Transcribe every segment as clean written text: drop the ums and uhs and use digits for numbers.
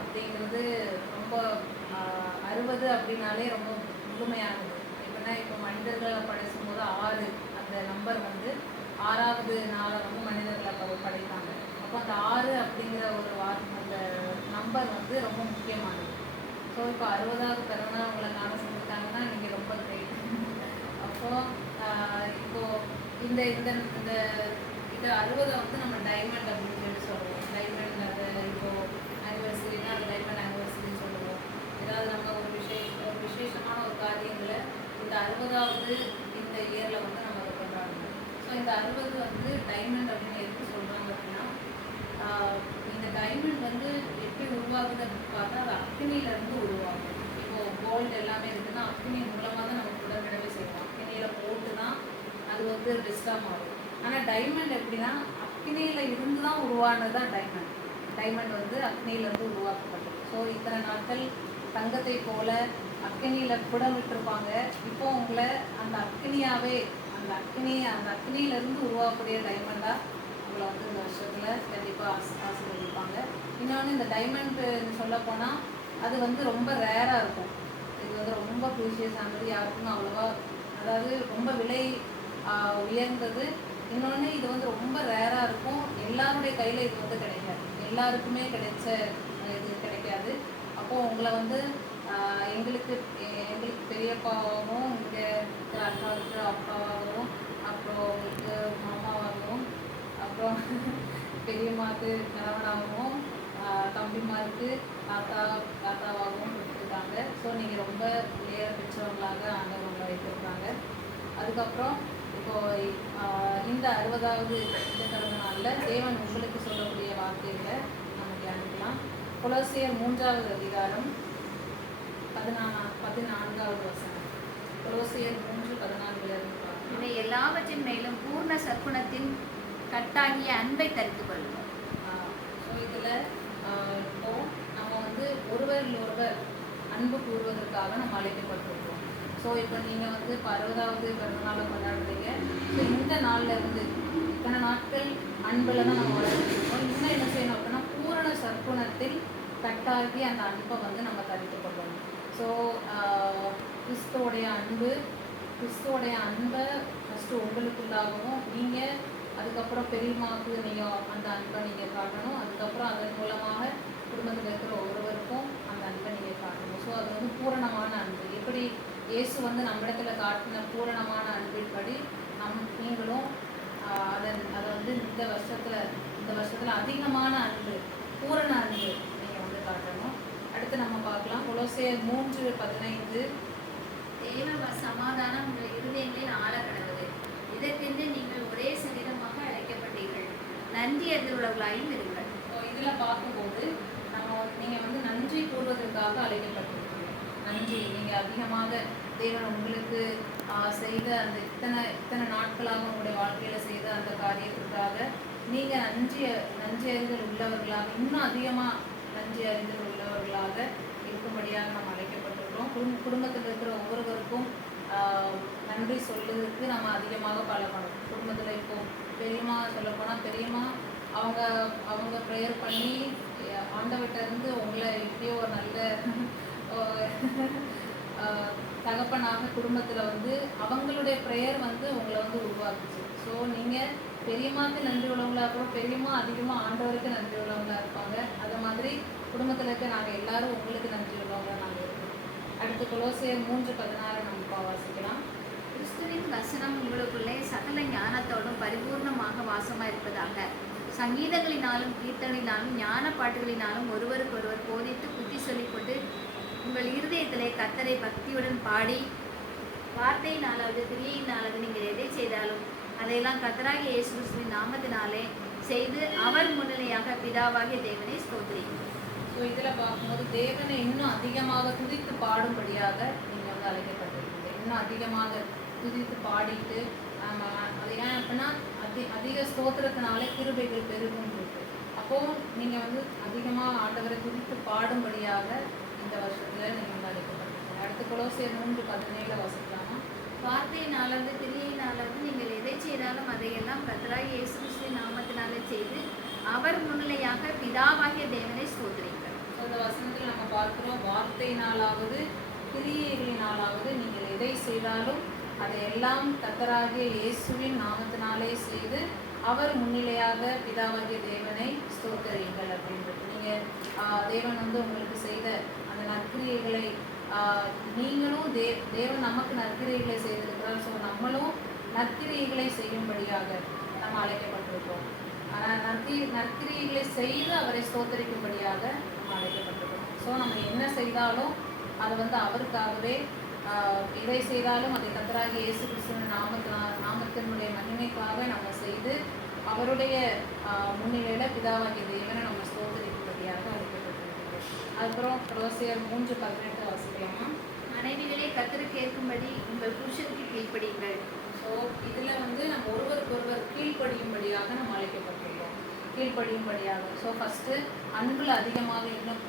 அப்படிங்கிறது ரொம்ப 60 அப்படின்னாலே ரொம்ப முழுமையானது. எப்படின்னா இப்போ மனிதர்களை படைக்கும்போது 6 அந்த நம்பர் வந்து 6வது நாளை வந்து மனிதர்களை படைத்தாங்க. அப்போ அந்த 6 அப்படிங்கிற ஒரு அந்த நம்பர் வந்து ரொம்ப முக்கியமானது. ஸோ இப்போ 60வது பிறந்தநாள் உங்களை காண செஞ்சுட்டாங்கன்னா நீங்கள் ரொம்ப கிரேட். அப்போது இப்போது இந்த இந்த இந்த இது 60 வந்து நம்ம டைமண்ட் அப்படின்னு சொல்லி சொல்லுவோம். டைமண்ட் அது இப்போது ஆனிவர்சரினா அது டைமண்ட் ஆனிவர்சரின்னு சொல்லுவோம். ஏதாவது நம்ம ஒரு விசேஷமான ஒரு காரியங்களை இந்த 60வது இந்த இயரில் வந்து நம்ம அதை கொண்டாடணும். ஸோ இந்த 60 வந்து டைமண்ட் அப்படின்னு எதுக்கு சொல்கிறாங்க அப்படின்னா, இந்த டைமண்ட் வந்து எப்படி உருவாகுது அப்படின்னு பார்த்தா அது அக்னியிலேருந்து உருவாகும். இப்போது கோல்டு எல்லாமே இருக்குதுன்னா அக்னி மூலமாக தான் நம்ம உடனடியாகவே செய்வோம். அக்னியில் போட்டு தான் அது வந்து பெஸ்ட்டாக மாறும். ஆனால் டைமண்ட் எப்படின்னா அக்னியில் இருந்து தான் உருவானது தான் டைமண்ட். டைமண்ட் வந்து அக்னியிலேருந்து உருவாக்கப்பட்டது. ஸோ இத்தனை நாட்கள் தங்கத்தை போல அக்னியில் குடம் விட்டுருப்பாங்க. இப்போ உங்களை அந்த அக்னியாகவே அந்த அக்னியிலேருந்து உருவாக்கக்கூடிய டைமண்டாக உங்களை வந்து இந்த வருஷத்தில் கண்டிப்பாக ஆசீர்வதிப்பாங்க. இன்னொன்று இந்த டைமண்ட் சொல்லப்போனால் அது வந்து ரொம்ப ரேராக இருக்கும். இது வந்து ரொம்ப ப்ரீஷியஸானது, யாருக்கும் அவ்வளோவா, அதாவது ரொம்ப விலை உயர்ந்தது. இன்னொன்று இது வந்து ரொம்ப ரேராக இருக்கும். எல்லாருடைய கையில் இது வந்து கிடைக்காது, எல்லாருக்குமே கிடைச்ச இது கிடைக்காது. அப்போது உங்களை வந்து எங்களுக்கு பெரியப்பாவாகவும், இங்கே அக்காவுக்கு அப்பாவாகவும், அப்புறம் உங்களுக்கு மாமாவாகவும், அப்புறம் பெரியம்மாவுக்கு கணவனாகவும், தம்பிமாருக்கு தாத்தாவாகவும் கொடுத்துருக்காங்க. ஸோ நீங்கள் ரொம்ப உயர பெற்றவங்களாக ஆண்டவர் உங்களை வைத்திருக்காங்க. அதுக்கப்புறம் இப்போது இந்த 60வது இந்த பிறந்த நாளில் தேவன் உங்களுக்கு சொல்லக்கூடிய வார்த்தைகளை நம்ம தியானிக்கலாம். கொலோசியர் 3வது அதிகாரம் 14வது வசனம். கொலோசியர் 3:14 இவை எல்லாவற்றின் மேலும் பூர்ண சற்குணத்தின் கட்டாகிய அன்பை தரித்துக் கொள்ளுங்கள். ஸோ இதில் இப்போ நம்ம வந்து ஒருவரில் ஒருவர் அன்பு கூறுவதற்காக நம்ம அழைக்கப்பட்டிருக்கோம். ஸோ இப்போ நீங்கள் வந்து இப்போ 60வது பிறந்தநாளை கொண்டாடுறீங்க. ஸோ இந்த நாளில் இருந்து இத்தனை நாட்கள் அன்பில் தான் நம்ம வளர்ந்துருக்கோம். இன்னும் என்ன செய்யணும் அப்படின்னா பூரண சற்குணத்தில் கட்டாகி அந்த அன்பை வந்து நம்ம தரித்து கொள்ளணும். ஸோ கிறிஸ்துவோடைய அன்பை ஃபஸ்ட்டு உங்களுக்குள்ளாகவும், நீங்கள் அதுக்கப்புறம் பெரியம்மாவுக்கு நீங்கள் அந்த அன்பை நீங்கள் காட்டணும். அதுக்கப்புறம் அதன் மூலமாக குடும்பத்தில் இருக்கிற ஒவ்வொருவருக்கும் அந்த அன்பை நீங்கள் காட்டணும். ஸோ அது வந்து பூரணமான அன்பு. எப்படி இயேசு வந்து நம்மிடத்துல காட்டின பூரணமான அன்பின்படி நீங்களும் அதை வந்து இந்த வருஷத்தில் அதிகமான அன்பு, பூரண அன்பு நீங்கள் வந்து காட்டணும். அடுத்து நம்ம பார்க்கலாம் கொலோசியர் 3:15. தேவ சமாதானம் உங்கள் இருதயங்களில் ஆழ கடவுது. இதற்கென்று நீங்கள் ஒரே சரீரமாக அழைக்கப்பட்டீர்கள், நன்றி அறிந்துள்ளவர்களாயும் இருங்கள். இதில் பார்க்கும்போது நீங்கள் வந்து நன்றி கூறுவதற்காக அழைக்கப்பட்டிருக்கீங்க. நன்றி, நீங்கள் அதிகமாக தேவன் உங்களுக்கு செய்த அந்த இத்தனை நாட்களாக உங்களுடைய வாழ்க்கையில் செய்த அந்த காரியத்திற்காக நீங்கள் நன்றி அறிதல் உள்ளவர்களாக, இன்னும் அதிகமாக நன்றி அறிதல் உள்ளவர்களாக இருக்கும்படியாக நம்ம அழைக்கப்பட்டிருக்கிறோம். குடும்பத்தில் இருக்கிற ஒவ்வொருவருக்கும் நன்றி சொல்லுவதற்கு நம்ம அதிகமாக பழகணும். குடும்பத்தில் இப்போது பெரியம்மா சொல்லப்போனால் பெரியம்மா அவங்க ப்ரேயர் பண்ணி ஆண்டவர்கிட்ட இருந்து உங்களை இப்படியோ ஒரு நல்ல தகப்பனாக குடும்பத்தில் வந்து அவங்களுடைய ப்ரேயர் வந்து உங்களை வந்து உருவாக்குச்சு. ஸோ நீங்கள் பெரியம்மாவுக்கு நன்றி உள்ளவங்களாக இருக்கிறோம், பெரியம்மா அதிகமாக ஆண்டவருக்கு நன்றி உள்ளவங்களாக இருப்பாங்க. அது மாதிரி குடும்பத்தில் இருக்க நாங்கள் எல்லாரும் உங்களுக்கு நன்றி உள்ளவங்களாக நாங்கள் இருக்கோம். அடுத்து கொலோசியர் 3:16 நம்ம வாசிக்கலாம். கிறிஸ்துவின் வசனம் உங்களுக்குள்ளே சகல ஞானத்தோடும் பரிபூர்ணமாக வாசமாக இருப்பதாக, சங்கீதங்களினாலும் கீர்த்தனையினாலும் ஞான பாட்டுகளினாலும் ஒருவருக்கொருவர் போதித்து புத்தி சொல்லிக்கொண்டு உங்கள் இருதயத்திலே கர்த்தரை பக்தியுடன் பாடி, வார்த்தையினாலாவது கிரியையினாலாவது நீங்கள் எதை செய்தாலும் அதையெல்லாம் கர்த்தராகிய இயேசு கிறிஸ்துவின் நாமத்தினாலே செய்து அவர் முன்னிலையாக பிதாவாகிய தேவனை ஸ்தோத்திரியுங்கள். ஸோ இதில் பார்க்கும்போது தேவனை இன்னும் அதிகமாக துதித்து பாடும்படியாக நீங்கள் வந்து அழைக்கப்பட்டிருக்கீங்க. இன்னும் அதிகமாக துதித்து பாடிட்டு அது ஏன் அப்படின்னா அதிக ஸ்தோத்திரத்தினாலே கிருபைகள் பெருகும் இருக்கு. அப்போது நீங்கள் வந்து அதிகமாக ஆண்டவரை துதித்து பாடும்படியாக இந்த வருஷத்தில் நீங்கள் வந்து அழைக்கப்பட்டிருக்கீங்க. அடுத்து கொலோசியர் 3:17 வாசிக்கலாமா? வார்த்தையினாலாவது கிரியையினாலாவது நீங்கள் எதை செய்தாலும் அதையெல்லாம் கர்த்தராகிய இயேசு கிறிஸ்துவின் நாமத்தினாலே செய்து அவர் முன்னிலையாக பிதாவாகிய தேவனை ஸ்தோத்திரியுங்கள். ஸோ பார்க்குறோம், வார்த்தையினாலாவது கிரியைகளினாலாவது நீங்கள் எதை செய்தாலும் அதையெல்லாம் கர்த்தராகிய இயேசுவின் நாமத்தினாலே செய்து அவர் முன்னிலையாக பிதாவாகிய தேவனை ஸ்தோத்தரியுங்கள் அப்படின்றது. நீங்கள் தேவன் வந்து உங்களுக்கு செய்த அந்த நற்கிரியைகளை நீங்களும் தேவன் நமக்கு நற்கிரியைகளை செய்திருக்கிறார். ஸோ நம்மளும் நற்கிரியைகளை செய்யும்படியாக நம்ம அழைக்கப்பட்டிருக்கோம். ஆனால் நற்கிரியைகளை செய்து அவரை ஸ்தோத்தரிக்கும்படியாக நம்ம அழைக்கப்பட்டிருக்கோம். ஸோ நம்ம என்ன செய்தாலும் அதை வந்து அவருக்காகவே, எதை செய்தாலும் அதை கர்த்தராகிய இயேசு கிறிஸ்துவின் நாமத்தினுடைய மகிமைக்காக நம்ம செய்து அவருடைய முன்னிலையில் பிதாவாகிய தேவனை நம்ம ஸ்தோத்தரிக்கும்படியாக அழைக்கப்பட்டிருக்கிறோம். அதுக்கப்புறம் கொலோசியர் 3:18 வாசிக்கலாமா? மனைவிகளை கர்த்தருக்கு ஏற்கும்படி உங்கள் புருஷனுக்கு கீழ்ப்படியுங்கள். ஸோ இதில் வந்து நம்ம ஒருவருக்கொருவர் கீழ்ப்படியும்படியாக நம்ம அழைக்கப்பட்டிருக்கோம். கீழ்ப்படியும்படியாக. ஸோ ஃபஸ்ட்டு அன்பில் அதிகமாக இன்னும்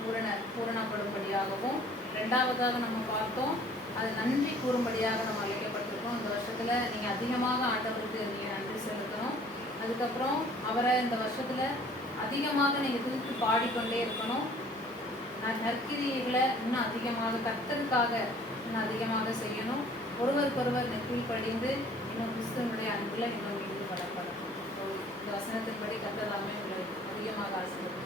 பூரணப்படும்படியாகவும், ரெண்டாவதாக நம்ம பார்த்தோம் அது நன்றி கூறும்படியாக நம்ம அழைக்கப்பட்டிருக்கோம். இந்த வருஷத்தில் நீங்கள் அதிகமாக ஆண்டவருக்கு நீங்கள் நன்றி செலுத்தணும். அதுக்கப்புறம் அவரை இந்த வருஷத்தில் அதிகமாக நீங்கள் திருப்பி பாடிக்கொண்டே இருக்கணும். நற்கிரியைகளை இன்னும் அதிகமாக கர்த்தருக்காக இன்னும் அதிகமாக செய்யணும். ஒருவருக்கொருவர் கீழ்ப்படிந்து இன்னும் கிறிஸ்துவனுடைய அன்பில் இன்னும் ஈடுபடப்படணும். ஸோ இந்த வசனத்தின்படி கர்த்தர் தாமே உங்களை அதிகமாக ஆசீர்வதிப்பார்.